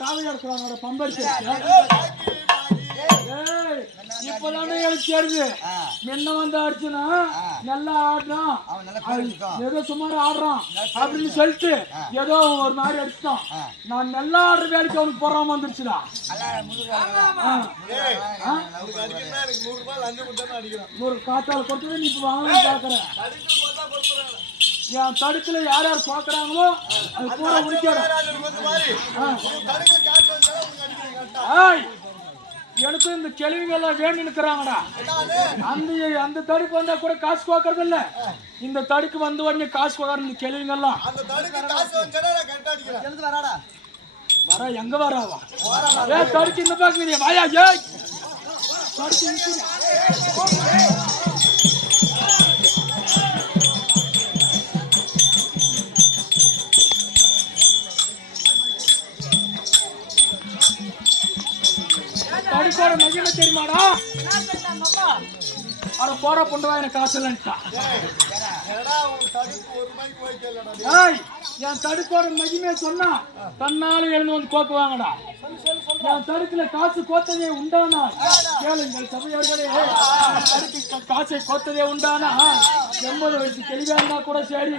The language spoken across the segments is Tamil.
காவல் எடுக்கிறாங்க பம்படிச்சு இப்பதானே எனக்கு தெரியுது என்ன வந்து அடிச்சுனா நல்லா ஆடுறான் ஏதோ சுமார் ஆடுறான் அப்படின்னு சொல்லிட்டு ஏதோ ஒரு மாதிரி அடிச்சுட்டான் நான் நல்லா ஆடுற வேலைக்கு அவனுக்கு போறாம வந்துருச்சுடா காத்தால கொடுத்தது நீ இப்ப வாங்க பாக்குறேன் என் தடுக்கல யார் யார் பாக்குறாங்களோ அது கூட முடிக்கிறேன் எனக்கும் இந்த கேள்விகள் எல்லாம் வேண்டி நிற்கிறாங்கடா அந்த தடுக்கு வந்தா கூட காசு பார்க்கறது இல்ல இந்த தடுக்கு வந்த உடனே காசு பார்க்கறது இந்த கேள்விங்கெல்லாம் வர எங்க வராவா ஏ தடுக்கு இந்த பாக்குறீங்க வாயா ஏ தடுக்கு தடுக்கோட மகிமை தெரியுமாடா அட போற பொண்டுவா எனக்கு காசு இல்லைன்ட்டா என் தடுக்கோட மகிமே சொன்னா தன்னால எழுந்து வந்து கோக்குவாங்கடா என் தடுக்குல காசு கோத்ததே உண்டானா கேளுங்கள் சபையோர்களே தடுக்கு காசை கோத்ததே உண்டானா 80 வயசு தெளிவாங்கன்னா கூட சரி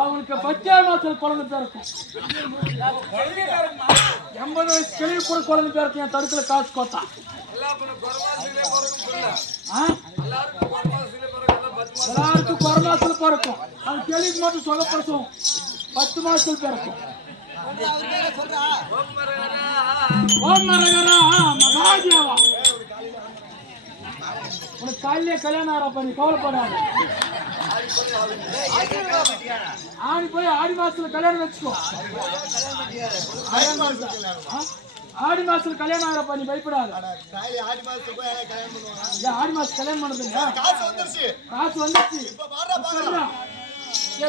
அவங்களுக்கு 10 மாசத்துல குழந்தை பிறக்கும் 80 வயசு தெளிவு கூட குழந்தை பிறக்கும் என் தடுக்குல காசு கோத்தா எல்லாருக்கும் குறமாசத்துல பிறக்கும் அது தெளிவுக்கு மட்டும் சொல்லப்படுத்தும் 10 மாசத்துல பிறக்கும் உனக்கு காலையிலே கல்யாணம் ஆறப்ப நீ கவலைப்படாது ஆடி மாசத்துல கல்யாணம் வச்சுக்கோ ஆடி மாசத்துல கல்யாணம் ஆகிறப்ப நீ பயப்படாது ஆடி மாசம் கல்யாணம் பண்ணது காசு வந்துருச்சு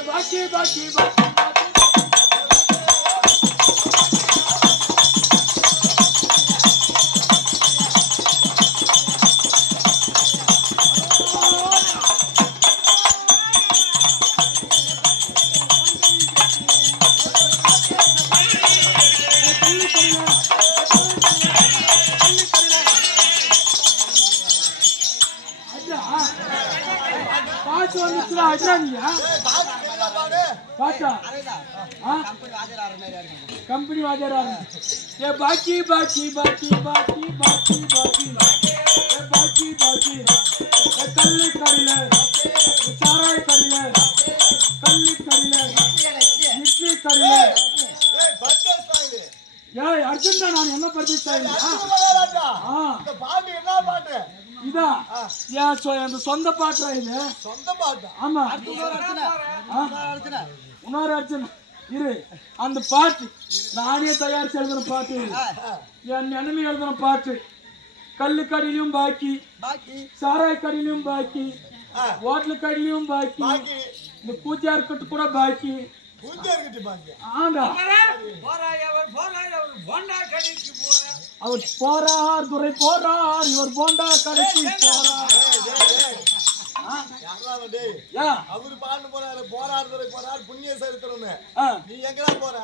பாக்கி பாக்கி कंपनी वाजर ये बाकी बाकी बाकी बाकी बाकी बाकी बाकी बाकी कल्ली कर ले सारा कर ले कल्ली कर ले इडली कर ले या अर्जुन நான் என்ன படிச்சிட்டேன் இந்த பாட்டு என்ன பாட்டு இதா யா அந்த சொந்த பாட்டுடா இது சொந்த பாட்டு ஆமா இன்னொரு அர்ஜுன் இரு அந்த பாட்டு நானே தயாரிச்சு எழுதுன பாட்டு என் நினைவு எழுதுன பாட்டு கல்லு கடையிலும் பாக்கி சாராய் கடையிலும் பாக்கி ஹோட்டல் கடையிலும் பாக்கி இந்த பூஜார் கட்டு கூட பாக்கி அவர் போறார் துறை போறார் இவர் போண்டா கடைக்கு போறார் அவரு பாட்டு போறாரு போறார் துறை போறார் புண்ணிய சரித்திரம்னு நீ எங்கடா போற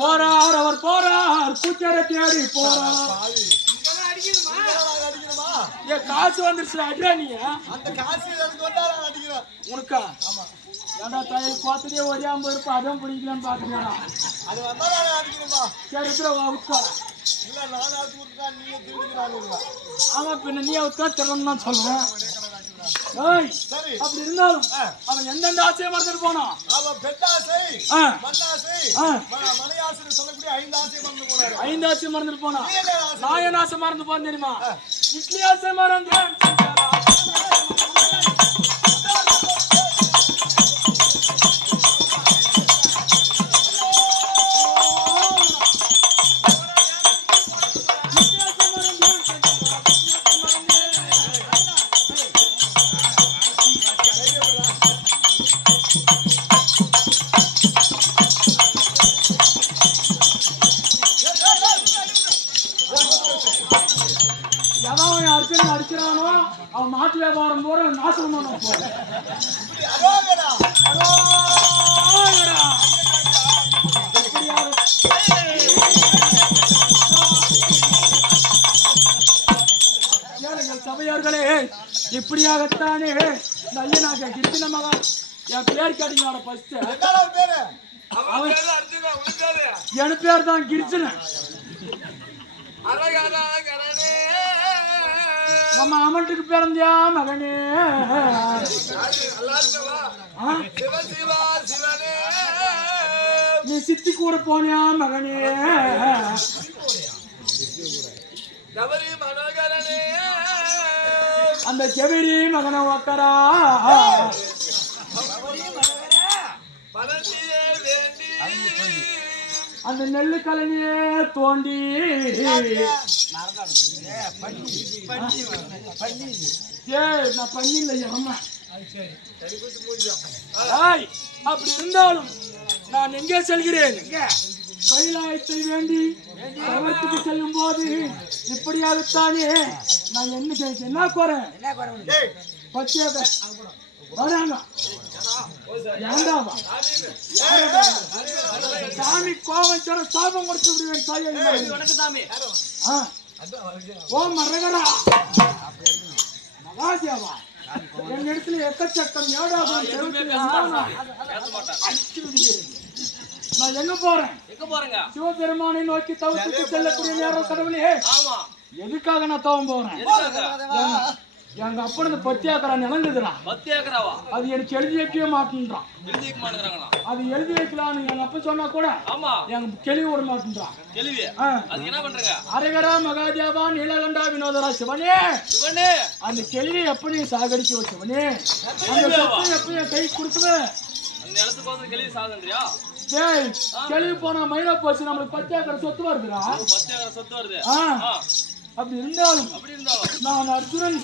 போறார் அவர் போறார் பூச்சார தேடி போறார் காசு வந்துருச்சு அடியா நீ அந்த காசு அடிக்கிறேன் உனக்கா ஏன்டா தையல் பார்த்ததே ஒரே 50 ரூபாய் அதுவும் பிடிக்கலான்னு பாத்துக்கடா அது வந்தா அடிக்கிறேன்பா சரி உட்கா இல்ல நான் அது உட்கா நீ திருடிக்கறானு ஆமா பின்ன நீ உட்கா தரணும் நான் சொல்றேன் ஏய் சரி அப்படி இருந்தாலும் அவன் எந்தெந்த ஆசையை மறந்துட்டு போனான் அவன் பெட்டாசை மண்ணாசை மலையாசை சொல்லக்கூடிய 5 ஆசையை மறந்து போனாரு 5 ஆசையை மறந்துட்டு போனான் நாயன் ஆசை மறந்து போன தெரியுமா இட்லி ஆசை மறந்து அடிக்கிறானோ அவன் மாட்டு வியாபாரம் போற நாசம் பண்ண போற இப்படியாகத்தானே நையனாக கிருஷ்ண மகா என் பேர் கேட்டீங்களா ஃபர்ஸ்ட் பேரு என் பேர் தான் கிருஷ்ணன் நம்ம அமட்டுக்கு பிறந்தியா மகனே நீ சித்தி கூட போனியா மகனே அந்த செவிரி மகனை உக்கரா அந்த நெல்லு கலனியே தோண்டி நான் பண்ணில அம்மா அப்படி இருந்தாலும் நான் எங்கே செல்கிறேன் கைலாயத்தை வேண்டி தவத்துக்கு செல்லும் போது இப்படியாகத்தானே நான் என்ன குறேன் பச்சையாக வராங்க சாமி கோவம் சொன்ன சாபம் கொடுத்து விடுவேன் சாமி ஓ மரகரா மகாதேவா என் இடத்துல எக்கச்சக்கம் நான் எங்க போறேன் சிவபெருமானை நோக்கி தவத்துக்கு செல்லக்கூடிய நேரம் கடவுளே எதுக்காக நான் தவம் போறேன் எங்க அப்பனது 10 ஏக்கரா நிலங்குதுடா 10 ஏக்கராவா அது எனக்கு எழுதி வைக்கவே மாட்டேன்றான் அது எழுதி வைக்கலாம்னு எங்க அப்பா சொன்னா கூட ஆமா எங்க கேள்வி விட மாட்டேன்றான் கேள்வி அது என்ன பண்றீங்க அரகரா மகாதேவா நீலகண்டா வினோதரா சிவனே சிவனே அந்த கேள்வி எப்படி சாகடிச்சு சிவனே அந்த சத்து எப்படி கை கொடுத்துவே அந்த நிலத்துக்கு வந்து கேள்வி சாகன்றியா டேய் கேள்வி போனா மைனா போச்சு நமக்கு 10 ஏக்கரா சொத்து வருதுடா 10 ஏக்கரா சொத்து வருது அப்படி இருந்தாலும் நான் அர்ஜுனன்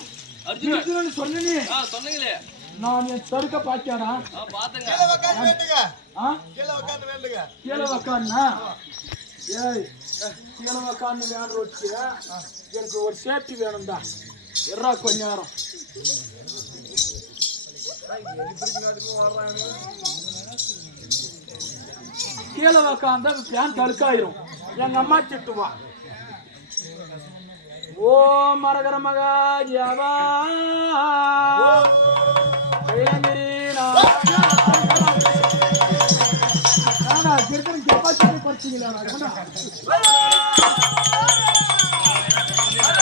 சொன்னீங்க சொன்னீங்களே நான் என் தடுக்க பாக்கியாடா பாத்துங்க கீழே உக்காந்துனா ஏய் கீழே உக்காந்து வேணும் வச்சு எனக்கு ஒரு சேஃப்டி வேணும்டா எறா கொஞ்ச நேரம் கீழே உக்காந்தா ஃபேன் தடுக்காயிரும் எங்க அம்மா திட்டுவா ஓ மரகர மகாதேவா கிருஷ்ணன் கெப்பாசிட்டி படிச்சீங்களா